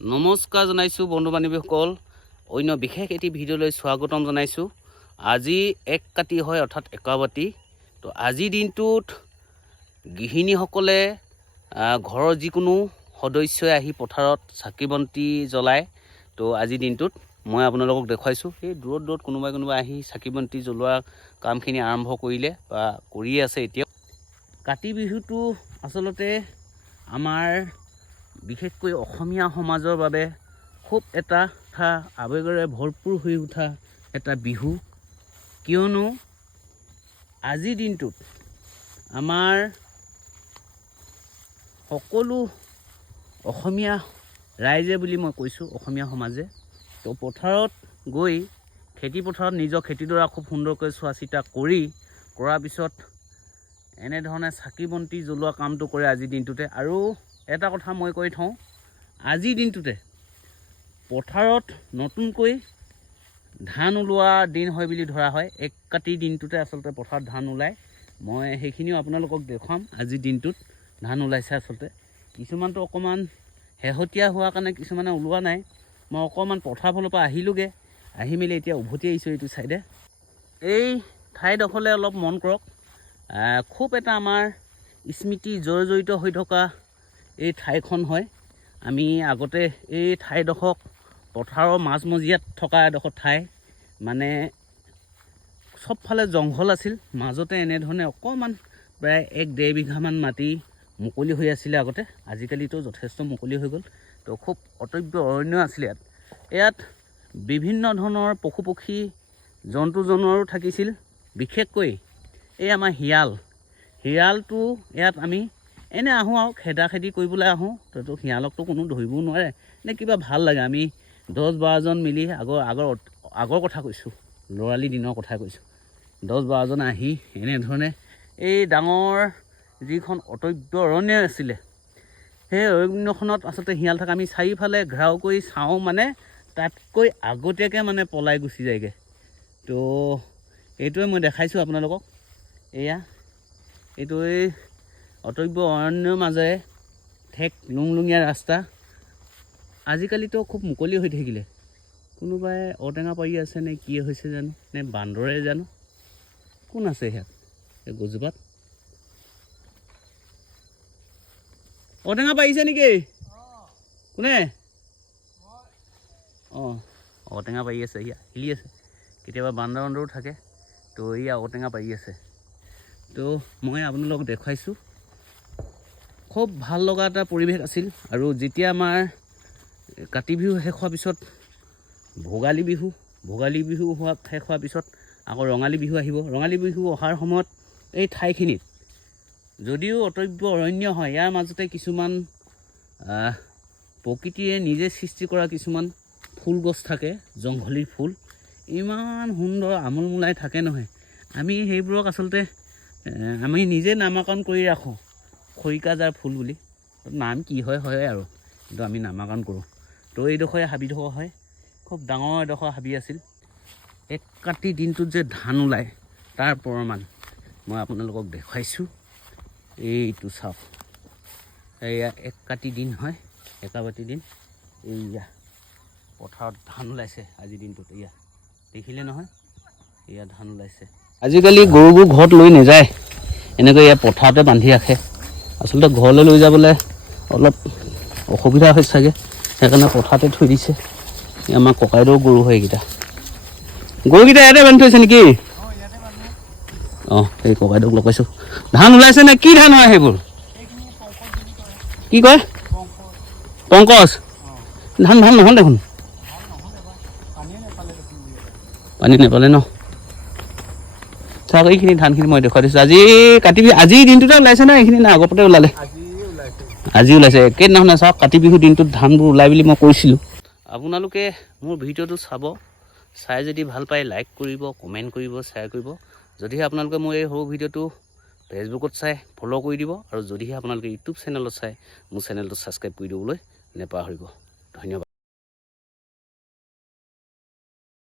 নমস্কাৰ জনাইছোঁ বন্ধু বান্ধৱীসকল, অন্য বিশেষ এটি ভিডিঅ'লৈ স্বাগতম জনাইছোঁ। আজি 1 কাতি হয়, অৰ্থাৎ একাৱতী। তো আজিৰ দিনটোত গৃহিণীসকলে ঘৰৰ যিকোনো সদস্যই আহি পথাৰত চাকি বন্তি জ্বলায়। তো আজিৰ দিনটোত মই আপোনালোকক দেখুৱাইছোঁ, সেই দূৰত কোনোবাই আহি চাকি বন্তি জ্বলোৱা কামখিনি আৰম্ভ কৰিলে বা কৰিয়ে আছে এতিয়া। কাতি বিহুটো আচলতে আমাৰ বিশেষকৈ অসমীয়া সমাজৰ বাবে খুব এটা আৱেগেৰে ভৰপূৰ হৈ উঠা এটা বিহু, কিয়নো আজিৰ দিনটোত আমাৰ সকলো অসমীয়া ৰাইজে বুলি মই কৈছোঁ, অসমীয়া সমাজে তো পথাৰত গৈ খেতিপথাৰত নিজৰ খেতিডৰা খুব সুন্দৰকৈ চোৱা চিতা কৰাৰ পিছত এনেধৰণে চাকি বন্তি জ্বলোৱা কামটো কৰে আজিৰ দিনটোতে। আৰু এটা কথা মই কৈ থওঁ, আজিৰ দিনটোতে পথাৰত নতুনকৈ ধান ওলোৱা দিন হয় বুলি ধৰা হয়। 1 কাতিৰ দিনটোতে আচলতে পথাৰত ধান ওলায়। মই সেইখিনিও আপোনালোকক দেখুৱাম। আজিৰ দিনটোত ধান ওলাইছে আচলতে, কিছুমানটো অকণমান শেহতীয়া হোৱাৰ কাৰণে কিছুমানে ওলোৱা নাই। মই অকণমান পথাৰ ফালৰ পৰা আহিলোগৈ, আহি মেলি এতিয়া উভতি আহিছোঁ এইটো ছাইডে। এই ঠাইডোখৰলৈ অলপ মন কৰক, খুব এটা আমাৰ স্মৃতি জড়িত হৈ থকা এই ঠাইখন হয়। আমি আগতে এই ঠাইডোখৰক পথাৰৰ মাজমজিয়াত থকা এডোখৰ ঠাই, মানে চবফালে জংঘল আছিল, মাজতে এনেধৰণে অকণমান প্ৰায় 1-1.5 বিঘামান মাটি মুকলি হৈ আছিলে আগতে। আজিকালিতো যথেষ্ট মুকলি হৈ গ'ল। তো খুব অটব্য অৰণ্য আছিলে ইয়াত বিভিন্ন ধৰণৰ পশু পক্ষী জন্তু জানোৱাৰো থাকিছিল। বিশেষকৈ এই আমাৰ শিয়ালটো ইয়াত আমি এনে আহোঁ আৰু খেদি কৰিবলৈ আহোঁ। তো শিয়ালকতো কোনো ধৰিবও নোৱাৰে, নে কিবা ভাল লাগে। আমি 10-12জন মিলি আগৰ কথা কৈছোঁ, ল'ৰালি দিনৰ কথা কৈছোঁ, 10-12জন আহি এনেধৰণে এই ডাঙৰ যিখন অটব্য অৰণ্য আছিলে, সেই অৰণ্যখনত আচলতে শিয়াল থাকে। আমি চাৰিওফালে ঘেৰাও কৰি চাওঁ, মানে তাতকৈ আগতীয়াকৈ মানে পলাই গুচি যায়গৈ। তো এইটোৱে মই দেখাইছোঁ আপোনালোকক। এইটো এই অটব্য অৰণ্যৰ মাজেৰে ঠেক লুংলুঙীয়া ৰাস্তা। আজিকালিতো খুব মুকলি হৈ থাকিলে। কোনোবাই ঔটেঙা পাৰি আছে নে কি হৈছে জানো, নে বান্দৰে জানো, কোন আছে ইয়াত এই গছজোপাত? ঔটেঙা পাৰিছে নেকি? কোনে? অঁ, ঔটেঙা পাৰি আছে, হিলি আছে। কেতিয়াবা বান্দৰো থাকে। তো ঔটেঙা পাৰি আছে। তো মই আপোনালোকক দেখুৱাইছোঁ, খুব ভাল লগা এটা পৰিৱেশ আছিল। আৰু যেতিয়া আমাৰ কাতি বিহু শেষ হোৱাৰ পিছত ভোগালী বিহু শেষ হোৱাৰ পিছত আকৌ ৰঙালী বিহু আহিব। ৰঙালী বিহু অহাৰ সময়ত এই ঠাইখিনিত যদিও অটব্য অৰণ্য হয়, ইয়াৰ মাজতে কিছুমান প্ৰকৃতিয়ে নিজে সৃষ্টি কৰা কিছুমান ফুল গছ থাকে, জংঘলী ফুল, ইমান সুন্দৰ আমোলমোলাই থাকে নহয়। আমি সেইবোৰক আচলতে আমি নিজে নামাকৰণ কৰি ৰাখোঁ, খৰিকাজাৰ ফুল বুলি। নাম কি হয় আৰু, কিন্তু আমি নামাকৰণ কৰোঁ। তো এইডোখৰে হাবিডোখৰ হয়, খুব ডাঙৰ এডোখৰ হাবি আছিল। 1 কাতিৰ দিনটোত যে ধান ওলায় তাৰ প্ৰমাণ মই আপোনালোকক দেখুৱাইছোঁ। এইটো চাওক, এয়া 1 কাতিৰ দিন হয়, একাৱতী দিন। এইয়া পথাৰত ধান ওলাইছে আজিৰ দিনটোত। দেখিলে নহয়, ধান ওলাইছে। আজিকালি গৰুবোৰ ঘৰত লৈ নাযায়, এনেকৈ পথাৰতে বান্ধি ৰাখে। আচলতে ঘৰলৈ লৈ যাবলৈ অলপ অসুবিধা হৈছে চাগে, সেইকাৰণে পথাৰতে থৈ দিছে। আমাৰ ককাইদেউৰ গৰু হয় এইকেইটা। গৰুকেইটা ইয়াতে বান্ধি থৈছে নেকি? অঁ, এই ককাইদেউক লগ পাইছোঁ। ধান ওলাইছে নে? কি ধান হয় সেইবোৰ? কি কয়? পংকজ ধান ভাল নহ'ল দেখোন। পানী নেপালে ন? চাওক, এইখিনি ধানখিনি মই দেখুৱাই দিছোঁ। আজিৰ দিনটোতে ওলাইছে ন? এইখিনি না আগতে ওলালে? আজি ওলাইছে। একেদিনাখনে চাওক, কাতি বিহুৰ দিনটোত ধানবোৰ ওলাই বুলি মই কৈছিলোঁ। আপোনালোকে মোৰ ভিডিঅ'টো চাই যদি ভাল পায়, লাইক কৰিব, কমেণ্ট কৰিব, শ্বেয়াৰ কৰিব। যদিহে আপোনালোকে মোৰ এই সৰু ভিডিঅ'টো ফেচবুকত চাই ফ'ল' কৰি দিব, আৰু যদিহে আপোনালোকে ইউটিউব চেনেলত চাই মোৰ চেনেলটো ছাবস্ক্ৰাইব কৰি দিবলৈ নেপাহৰিব। ধন্যবাদ।